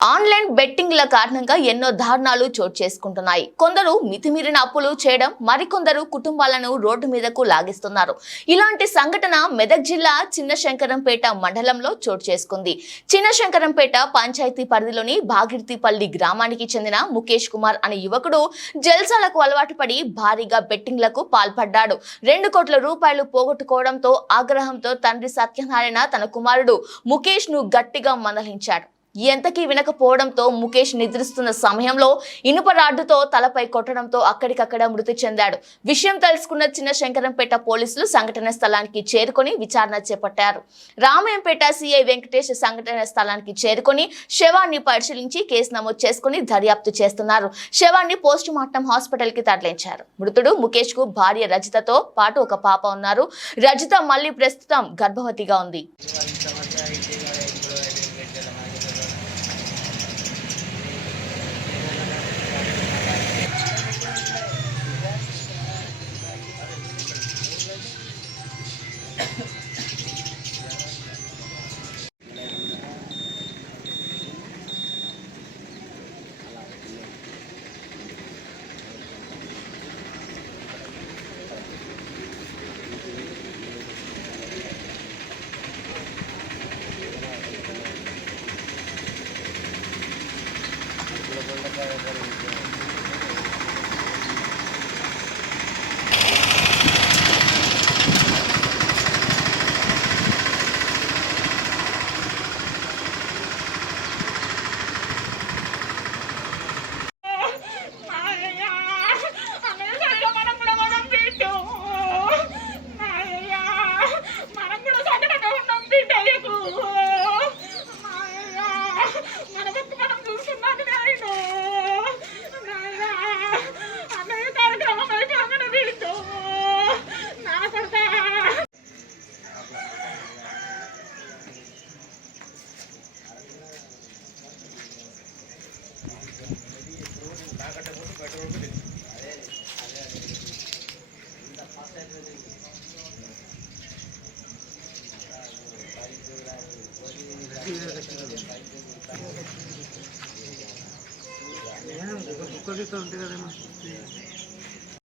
Online బెట్టింగ్ల కారణంగా ఎన్నో దారుణాలు చోటు చేసుకుంటున్నాయి. కొందరు మితిమీరిన అప్పులు చేయడం, మరికొందరు కుటుంబాలను రోడ్డు మీదకు లాగిస్తున్నారు. ఇలాంటి సంఘటన మెదక్ జిల్లా చిన్నశంకరంపేట మండలంలో చోటు చేసుకుంది. చిన్నశంకరంపేట పంచాయతీ పరిధిలోని భాగీరథిపల్లి గ్రామానికి చెందిన ముఖేష్ కుమార్ అనే యువకుడు జల్సాలకు అలవాటు పడి భారీగా బెట్టింగ్లకు పాల్పడ్డాడు. 2 కోట్ల రూపాయలు పోగొట్టుకోవడంతో ఆగ్రహంతో తండ్రి సత్యనారాయణ తన కుమారుడు ముఖేష్ ను గట్టిగా మందలించాడు. ఎంతకీ వినకపోవడంతో ముఖేష్ నిద్రిస్తున్న సమయంలో ఇనుప రాడ్డుతో తలపై కొట్టడంతో అక్కడికక్కడ మృతి చెందాడు. విషయం తెలుసుకున్న చిన్నశంకరంపేట పోలీసులు సంఘటన స్థలానికి చేరుకొని విచారణ చేపట్టారు. రామాయంపేట సిఐ వెంకటేష్ సంఘటన స్థలానికి చేరుకొని శవాన్ని పరిశీలించి కేసు నమోదు చేసుకుని దర్యాప్తు చేస్తున్నారు. శవాన్ని పోస్టుమార్టం హాస్పిటల్ కి తరలించారు. మృతుడు ముఖేష్ కు భార్య రజితతో పాటు ఒక పాప ఉన్నారు. రజిత మళ్ళీ ప్రస్తుతం గర్భవతిగా ఉంది. ఒక్కరితో ఉంటుంది కదండి.